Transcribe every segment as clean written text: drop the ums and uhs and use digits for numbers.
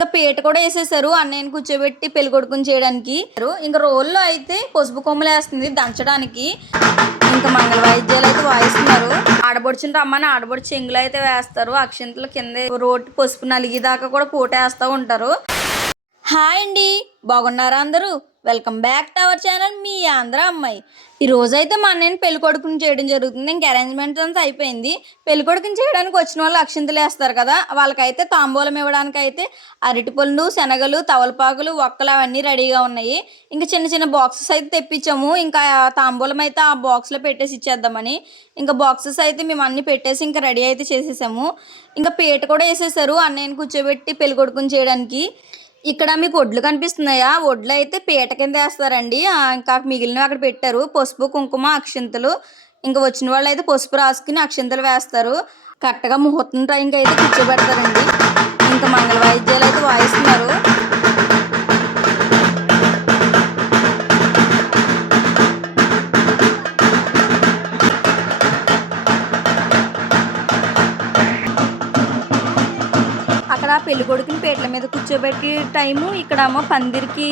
ఇంకా పీట కూడా వేసేసారు అన్నయ్యని కూర్చోబెట్టి పెళ్లి కొడుకుని చేయడానికి. ఇంకా రోల్లో అయితే పసుపు కొమ్మలు వేస్తుంది దంచడానికి. ఇంకా మంగళ వాయిద్యాలు అయితే వాయిస్తున్నారు. ఆడబడుచుని రమ్మని ఆడబడుచు చెంగులు అయితే వేస్తారు. అక్షింతలు కింద రోడ్డు పసుపు నలిగేదాకా కూడా పోటేస్తూ ఉంటారు. హాయ్ అండి, బాగున్నారా అందరూ? Welcome back to our channel మీ ఆంధ్ర అమ్మాయి. ఈ రోజైతే మా అన్నయ్యని పెళ్లి కొడుకుని చేయడం జరుగుతుంది. ఇంకా అరేంజ్మెంట్ అంతా అయిపోయింది. పెళ్లి కొడుకుని చేయడానికి వచ్చిన వాళ్ళు అక్షింతలు వేస్తారు కదా, వాళ్ళకైతే తాంబూలం ఇవ్వడానికి అయితే అరటిపళ్ళు, శనగలు, తవలపాకులు, ఒక్కలు అవన్నీ రెడీగా ఉన్నాయి. ఇంకా చిన్న చిన్న బాక్సెస్ అయితే తెప్పించాము. ఇంకా తాంబూలం అయితే ఆ బాక్స్లో పెట్టేసి ఇచ్చేద్దామని ఇంకా బాక్సెస్ అయితే మేము అన్నీ పెట్టేసి ఇంకా రెడీ అయితే చేసేసాము. ఇంకా పీట కూడా వేసేసారు అన్నయ్యని కూర్చోబెట్టి పెళ్లి కొడుకుని చేయడానికి. ఇక్కడ మీకు ఒడ్లు కనిపిస్తున్నాయా? ఒడ్లు అయితే పీట కింద వేస్తారండి. ఇంకా మిగిలినవి అక్కడ పెట్టారు. పసుపు, కుంకుమ, అక్షింతలు. ఇంకా వచ్చిన వాళ్ళు అయితే పసుపు రాసుకుని అక్షింతలు వేస్తారు. కరెక్ట్గా ముహూర్తం టైంకి అయితే కూర్చోబెడతారండి. ఇంకా మంగళ వాయిద్యాలు అయితే వాయిస్తున్నారు. అక్కడ పెళ్లి కొడుకుని పీటల మీద కూర్చోబెట్టి టైము, ఇక్కడేమో పందిరికి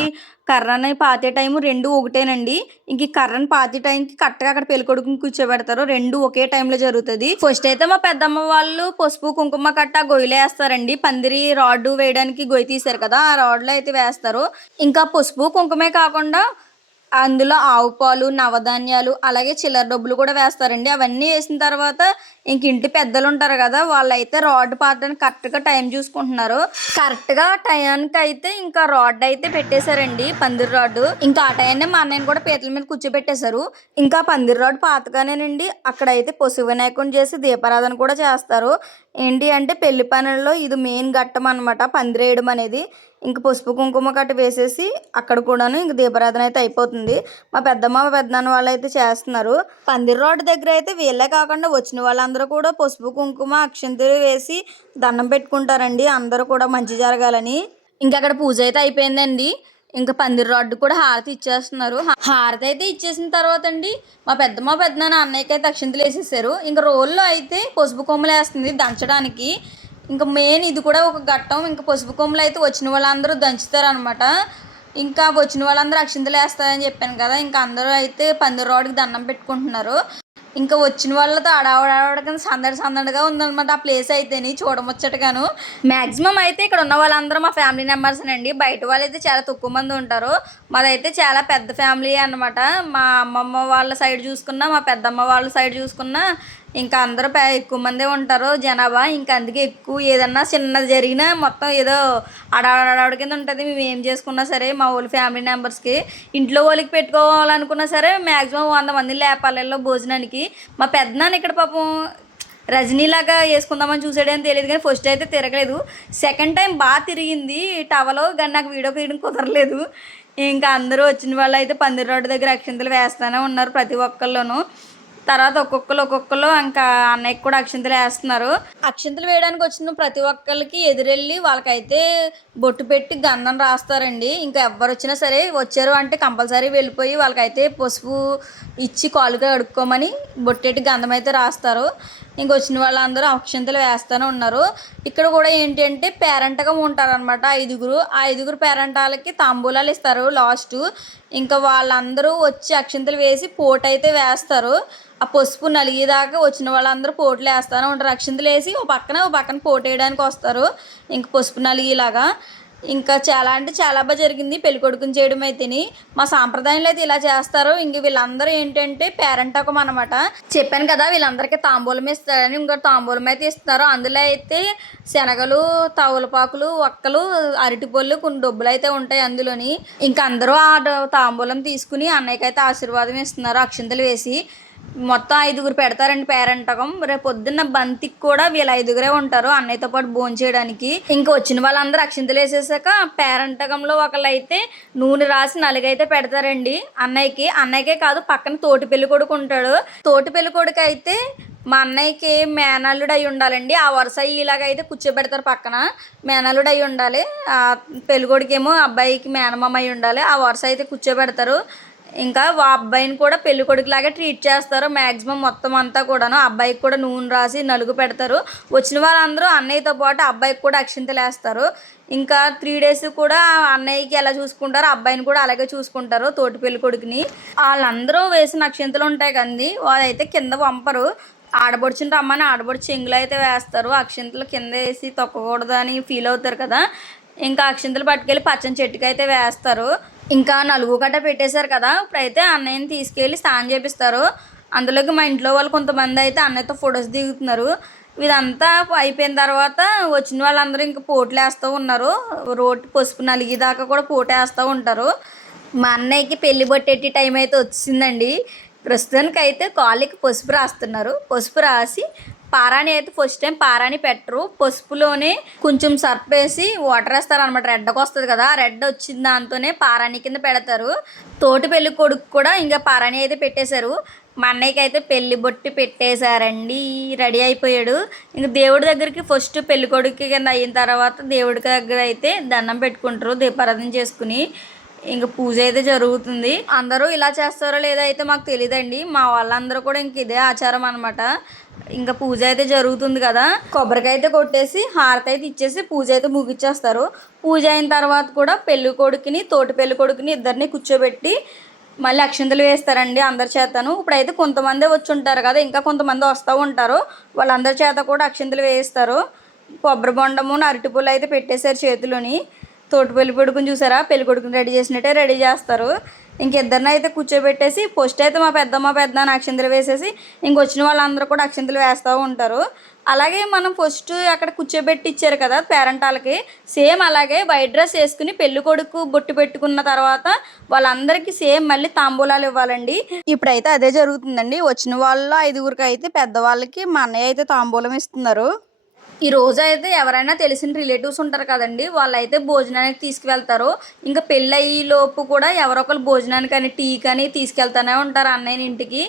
కర్రని పాతే టైము రెండు ఒకటేనండి. ఇంక ఈ కర్రని పాతే టైంకి కరెక్ట్గా అక్కడ పెళ్లి కొడుకుని కూర్చోబెడతారు. రెండు ఒకే టైంలో జరుగుతుంది. ఫస్ట్ అయితే మా పెద్దమ్మ వాళ్ళు పసుపు కుంకుమ కట్ట గొయ్యిలో వేస్తారండి. పందిరి రాడ్డు వేయడానికి గొయ్యి తీశారు కదా, ఆ రాడ్లో అయితే వేస్తారు. ఇంకా పసుపు కుంకుమే కాకుండా అందులో ఆవు పాలు, నవధాన్యాలు, అలాగే చిల్లర డబ్బులు కూడా వేస్తారండి. అవన్నీ వేసిన తర్వాత ఇంక ఇంటి పెద్దలు ఉంటారు కదా, వాళ్ళైతే రాడ్ పాతడానికి కరెక్ట్గా టైం చూసుకుంటున్నారు. కరెక్ట్గా టైంకి అయితే ఇంకా రాడ్ అయితే పెట్టేశారండి, పందిరి రాడ్డు. ఇంకా ఆ టైంనే మా అన్నయ్యని కూడా పీటల మీద కూర్చోబెట్టేశారు. ఇంకా పందిరి రాడ్ పాతగానేనండి అక్కడైతే పశు వినాయకుని చేసి దీపారాధన కూడా చేస్తారు. ఏంటి అంటే పెళ్లి పనుల్లో ఇది మెయిన్ ఘట్టం అనమాట, పందిరేయడం అనేది. ఇంక పసుపు కుంకుమ కట్ట వేసేసి అక్కడ కూడాను ఇంక దీపారాధన అయితే అయిపోతుంది. మా పెద్దమ్మ పెద్దనాన్న వాళ్ళు అయితే చేస్తున్నారు. పందిరి రోడ్డు దగ్గర అయితే వీళ్ళే కాకుండా వచ్చిన వాళ్ళందరూ కూడా పసుపు కుంకుమ అక్షంతలు వేసి దండం పెట్టుకుంటారండి, అందరూ కూడా మంచి జరగాలని. ఇంకా అక్కడ పూజ అయితే అయిపోయిందండి. ఇంకా పందిరి రోడ్డు కూడా హారతి ఇచ్చేస్తున్నారు. హారతి అయితే ఇచ్చేసిన తర్వాత అండి మా పెద్దనాన్న అన్నయ్యకి అయితే అక్షంతలు వేసేసారు. ఇంకా రోల్లో అయితే పసుపు కొమ్మలు వేస్తుంది దంచడానికి. ఇంకా మెయిన్ ఇది కూడా ఒక ఘట్టం. ఇంకా పసుపు కొమ్మలు అయితే వచ్చిన వాళ్ళందరూ దంచుతారనమాట. ఇంకా వచ్చిన వాళ్ళందరూ అక్షింతలు వేస్తారని చెప్పాను కదా, ఇంకా అందరూ అయితే పందిరి రోడ్డుకి దండం పెట్టుకుంటున్నారు. ఇంకా వచ్చిన వాళ్ళతో ఆడవడానికి సందడిగా ఉందన్నమాట ఆ ప్లేస్ అయితేని చూడముచ్చటగాను. మ్యాక్సిమం అయితే ఇక్కడ ఉన్న వాళ్ళందరూ మా ఫ్యామిలీ మెంబర్స్ అండి. బయట వాళ్ళు అయితే చాలా తక్కువ మంది ఉంటారు. మాదైతే చాలా పెద్ద ఫ్యామిలీ అనమాట. మా అమ్మమ్మ వాళ్ళ సైడ్ చూసుకున్నా, మా పెద్దమ్మ వాళ్ళ సైడ్ చూసుకున్నా ఇంకా అందరూ ఎక్కువ మందే ఉంటారు జనాభా. ఇంకా అందుకే ఎక్కువ ఏదన్నా చిన్నది జరిగినా మొత్తం ఏదో అడావడావిడ కింద ఉంటుంది. మేము ఏం చేసుకున్నా సరే మా వాళ్ళ ఫ్యామిలీ మెంబర్స్కి ఇంట్లో వాళ్ళకి పెట్టుకోవాలనుకున్నా సరే మ్యాక్సిమం 100 మందిని లేపాలలో భోజనానికి. మా పెద్దనాన్న ఇక్కడ పాపం రజనీలాగా వేసుకుందామని చూసాడని తెలియదు కానీ ఫస్ట్ అయితే తిరగలేదు. సెకండ్ టైం బాగా తిరిగింది టవలో, కానీ నాకు వీడియో తీయడం కుదరలేదు. ఇంకా అందరూ వచ్చిన వాళ్ళు అయితే పందిరి రోడ్డు దగ్గర అక్షింతలు వేస్తూనే ఉన్నారు ప్రతి ఒక్కళ్ళను. తర్వాత ఒక్కొక్కరు ఇంకా అన్నయ్యకి కూడా అక్షింతలు వేస్తున్నారు. అక్షింతలు వేయడానికి వచ్చిన ప్రతి ఒక్కరికి ఎదురెళ్ళి వాళ్ళకైతే బొట్టు పెట్టి గంధం రాస్తారండి. ఇంకా ఎవరు వచ్చినా సరే వచ్చారు అంటే కంపల్సరీ వెళ్ళిపోయి వాళ్ళకైతే పసుపు ఇచ్చి కాలుగా కడుక్కోమని బొట్టెట్టి గంధం అయితే రాస్తారు. ఇంక వచ్చిన వాళ్ళందరూ అక్షింతలు వేస్తూనే ఉన్నారు. ఇక్కడ కూడా ఏంటి అంటే పేరంటకం ఉంటారనమాట 5. ఆ 5 పేరంటాలకి తాంబూలాలు ఇస్తారు లాస్ట్. ఇంకా వాళ్ళందరూ వచ్చి అక్షింతలు వేసి పోటు అయితే వేస్తారు. ఆ పసుపు నలిగేదాకా వచ్చిన వాళ్ళందరూ పోట్లు వేస్తూనే ఉంటారు. అక్షింతలు వేసి ఓ పక్కన పోటు వేయడానికి వస్తారు. ఇంక పసుపు నలిగేలాగా ఇంకా చాలా అంటే చాలా బాగా జరిగింది పెళ్లి కొడుకుని చేయడం అయితేని. మా సాంప్రదాయంలో అయితే ఇలా చేస్తారు. ఇంక వీళ్ళందరూ ఏంటంటే పేరంటకం అనమాట. చెప్పాను కదా వీళ్ళందరికీ తాంబూలం ఇస్తారని. ఇంకో తాంబూలం అయితే ఇస్తున్నారు. అందులో అయితే శనగలు, తవలపాకులు, ఒక్కలు, అరటిపళ్ళు, కొన్ని డబ్బులు అయితే ఉంటాయి అందులోని. ఇంకా అందరూ ఆ తాంబూలం తీసుకుని అన్నయ్యకి అయితే ఆశీర్వాదం ఇస్తున్నారు అక్షింతలు వేసి. మొత్తం 5 పెడతారండి పేరంటకం. రేపు పొద్దున్న బంతికి కూడా వీళ్ళు 5 ఉంటారు అన్నయ్యతో పాటు భోజనం చేయడానికి. ఇంకా వచ్చిన వాళ్ళందరూ అక్షింతలు వేసేసాక పేరంటకంలో ఒకళ్ళు అయితే నూనె రాసి నలుగైతే పెడతారండి అన్నయ్యకే కాదు పక్కన తోటి పెళ్లి కొడుకు ఉంటాడు. తోటి పెళ్లి కొడుకు అయితే మా అన్నయ్యకి మేనల్లుడు అయి ఉండాలండి. ఆ వరుస ఇలాగ అయితే కూర్చోబెడతారు పక్కన. మేనల్లుడు అయి ఉండాలి. పెళ్ళికొడుకేమో అబ్బాయికి మేనమామ అయి ఉండాలి. ఆ వరుస అయితే కూర్చోబెడతారు. ఇంకా అబ్బాయిని కూడా పెళ్లి కొడుకులాగా ట్రీట్ చేస్తారు మ్యాక్సిమం మొత్తం అంతా కూడాను. అబ్బాయికి కూడా నూనె రాసి నలుగు పెడతారు. వచ్చిన వాళ్ళందరూ అన్నయ్యతో పాటు అబ్బాయికి కూడా అక్షింతలు వేస్తారు. ఇంకా 3 days కూడా అన్నయ్యకి ఎలా చూసుకుంటారో అబ్బాయిని కూడా అలాగే చూసుకుంటారు తోటి పెళ్లి కొడుకుని. వాళ్ళందరూ వేసిన అక్షింతలు ఉంటాయి కదండి, వాళ్ళైతే కింద పంపరు. ఆడబడుచుని రమ్మని ఆడబడుచు చెంగులు అయితే వేస్తారు. అక్షింతలు కింద వేసి తొక్కకూడదు అని ఫీల్ అవుతారు కదా, ఇంకా అక్షింతలు పట్టుకెళ్ళి పచ్చని చెట్టుకి అయితే వేస్తారు. ఇంకా నలుగు గట్ట పెట్టేశారు కదా, ఇప్పుడైతే అన్నయ్యని తీసుకెళ్ళి స్నానం చేపిస్తారు. అందులోకి మా ఇంట్లో వాళ్ళు కొంతమంది అయితే అన్నయ్యతో ఫొటోస్ దిగుతున్నారు. ఇదంతా అయిపోయిన తర్వాత వచ్చిన వాళ్ళందరూ ఇంకా పోట్లు వేస్తూ ఉన్నారు. రోడ్డు పసుపు నలిగేదాకా కూడా పోటు వేస్తూ ఉంటారు. మా అన్నయ్యకి పెళ్లి బొట్టెట్టి టైం అయితే వచ్చిందండి. ప్రస్తుతానికి అయితే కాళ్ళకి పసుపు రాస్తున్నారు. పసుపు రాసి పారాణి అయితే ఫస్ట్ టైం పారాణి పెట్టరు. పసుపులోనే కొంచెం సర్ఫ్ వేసి వాటర్ వేస్తారు అనమాట. రెడ్డకు వస్తుంది కదా, ఆ రెడ్ వచ్చిన దాంతోనే పారాణి కింద పెడతారు. తోటి పెళ్లి కొడుకు కూడా ఇంకా పారాణి అయితే పెట్టేశారు. మా అన్నయ్యకి అయితే పెళ్లి బొట్టి పెట్టేశారండి, రెడీ అయిపోయాడు. ఇంక దేవుడి దగ్గరికి ఫస్ట్ పెళ్లి కొడుకు కింద అయిన తర్వాత దేవుడి దగ్గర అయితే దండం పెట్టుకుంటారు దీపారాధన చేసుకుని. ఇంక పూజ అయితే జరుగుతుంది. అందరూ ఇలా చేస్తారో లేదో అయితే మాకు తెలియదండి. మా వాళ్ళందరూ కూడా ఇంక ఇదే ఆచారం అనమాట. ఇంకా పూజ అయితే జరుగుతుంది కదా, కొబ్బరికాయ అయితే కొట్టేసి హారతి అయితే ఇచ్చేసి పూజ అయితే ముగిచ్చేస్తారు. పూజ అయిన తర్వాత కూడా పెళ్లి కొడుకుని తోటి పెళ్లి కొడుకుని ఇద్దరిని కూర్చోబెట్టి మళ్ళీ అక్షింతలు వేస్తారండి అందరి చేతను. ఇప్పుడైతే కొంతమంది వచ్చి ఉంటారు కదా, ఇంకా కొంతమంది వస్తూ ఉంటారు. వాళ్ళందరి చేత కూడా అక్షింతలు వేస్తారు. కొబ్బరి బొండము అరటిపూలు అయితే పెట్టేశారు చేతిలోని. తోటి పెళ్లి కొడుకుని చూసారా, పెళ్లి కొడుకుని రెడీ చేసినట్టే రెడీ చేస్తారు. ఇంకిద్దరిని అయితే కూర్చోబెట్టేసి ఫస్ట్ అయితే మా పెద్ద అక్షింతలు వేసేసి ఇంకొచ్చిన వాళ్ళందరూ కూడా అక్షింతలు వేస్తూ ఉంటారు. అలాగే మనం ఫస్ట్ అక్కడ కూర్చోబెట్టి ఇచ్చారు కదా పేరెంటాలకి, సేమ్ అలాగే వైట్ డ్రెస్ వేసుకుని పెళ్లి కొడుకు బొట్టు పెట్టుకున్న తర్వాత వాళ్ళందరికీ సేమ్ మళ్ళీ తాంబూలాలు ఇవ్వాలండి. ఇప్పుడైతే అదే జరుగుతుందండి. వచ్చిన వాళ్ళ 5గురికి అయితే పెద్దవాళ్ళకి మా అన్నయ్య అయితే తాంబూలం ఇస్తున్నారు. ఈ రోజు అయితే ఎవరైనా తెలిసిన రిలేటివ్స్ ఉంటారు కదండి, వాళ్ళైతే భోజనానికి తీసుకువెళ్తారు. ఇంకా పెళ్ళయ్యేలోపు కూడా ఎవరొకరు భోజనానికి కానీ టీ కానీ తీసుకెళ్తానే ఉంటారు అన్నయ్య ఇంటికి.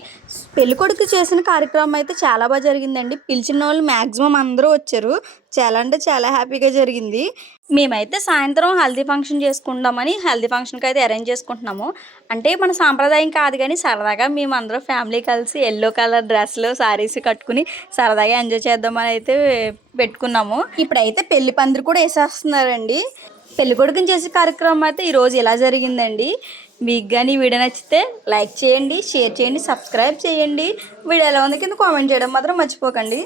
పెళ్లి కొడుకు చేసిన కార్యక్రమం అయితే చాలా బాగా జరిగిందండి. పిలిచిన వాళ్ళు మ్యాక్సిమం అందరూ వచ్చారు. చాలా అంటే చాలా హ్యాపీగా జరిగింది. మేమైతే సాయంత్రం హల్దీ ఫంక్షన్ చేసుకుంటామని హల్దీ ఫంక్షన్కి అయితే అరేంజ్ చేసుకుంటున్నాము. అంటే మన సాంప్రదాయం కాదు కానీ సరదాగా మేము అందరూ ఫ్యామిలీ కలిసి ఎల్లో కలర్ డ్రెస్లు శారీస్ కట్టుకుని సరదాగా ఎంజాయ్ చేద్దామని అయితే పెట్టుకున్నాము. ఇప్పుడైతే పెళ్లి పందిరి కూడా వేసేస్తున్నారండి. పెళ్లి కొడుకుని చేసే కార్యక్రమం అయితే ఈరోజు ఇలా జరిగిందండి. మీకు కానీ వీడియో నచ్చితే లైక్ చేయండి, షేర్ చేయండి, సబ్స్క్రైబ్ చేయండి. వీడియో ఎలా ఉంది కింద కామెంట్ చేయడం మాత్రం మర్చిపోకండి.